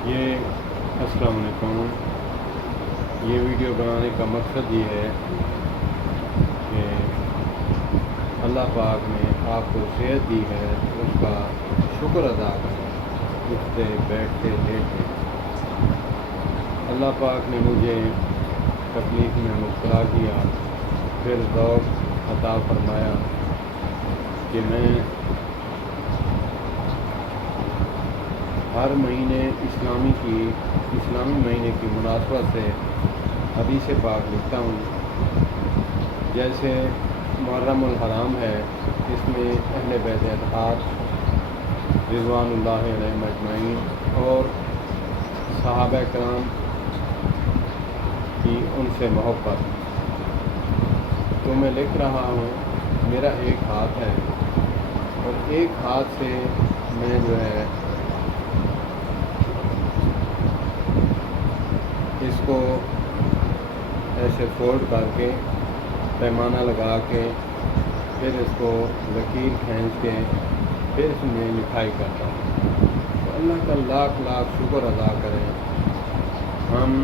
अस्सलाम वालेकुम। ये वीडियो बनाने का मकसद ये है कि अल्लाह पाक ने आपको सेहत दी है तो उसका शुक्र अदा करें, उठते बैठते लेटते। अल्लाह पाक ने मुझे तकलीफ़ में मुब्तला किया, फिर ज़ौक़ अता फरमाया कि मैं हर महीने इस्लामी महीने की मुनासबत से हदीस पाक लिखता हूँ। जैसे मुहर्रमुल हराम है, इसमें अहले बैत अतहार रिज़वानुल्लाह अलैहिम अजमईन और सहाबा किराम की उनसे मोहब्बत। तो मैं लिख रहा हूँ, मेरा एक हाथ है और एक हाथ से मैं जो है इसको ऐसे फोल्ड करके पैमाना लगा के फिर इसको लकीर खींच के फिर इसमें लिखाई करता हूँ। तो अल्लाह का लाख लाख शुक्र अदा करें, हम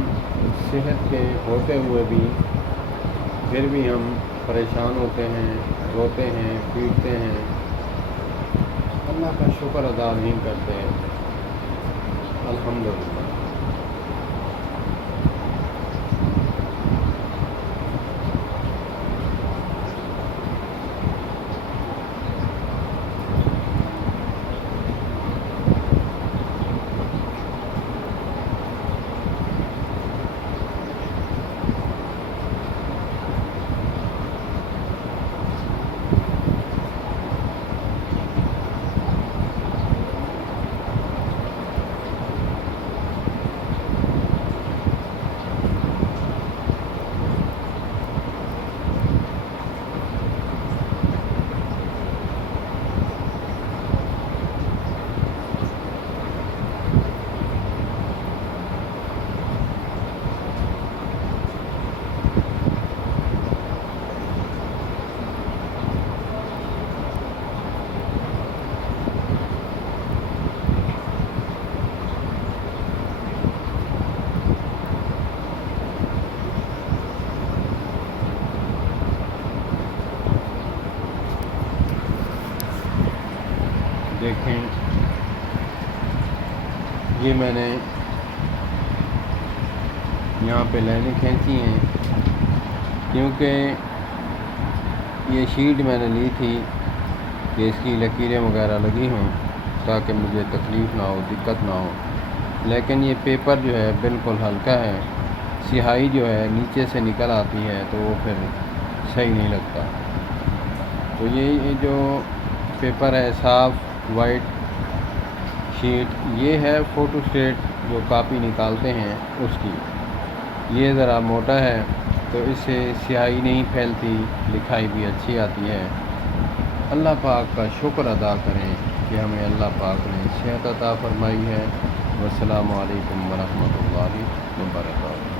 सेहत के होते हुए भी फिर भी हम परेशान होते हैं, रोते हैं, पीटते हैं, अल्लाह का शुक्र अदा नहीं करते। अल्हम्दुलिल्लाह। देखें, ये मैंने यहाँ पे लाइनें खींची हैं क्योंकि ये शीट मैंने ली थी कि इसकी लकीरें वगैरह लगी हों ताकि मुझे तकलीफ़ ना हो, दिक्कत ना हो। लेकिन ये पेपर जो है बिल्कुल हल्का है, स्याही जो है नीचे से निकल आती है तो वो फिर सही नहीं लगता। तो ये जो पेपर है साफ़ वाइट शीट, ये है फ़ोटोस्टेट जो कापी निकालते हैं उसकी। ये ज़रा मोटा है तो इससे स्याही नहीं फैलती, लिखाई भी अच्छी आती है। अल्लाह पाक का शुक्र अदा करें कि हमें अल्लाह पाक ने सेहत अता फरमाई है। वस्सलामु अलैकुम वरहमतुल्लाहि वबरकातुहू।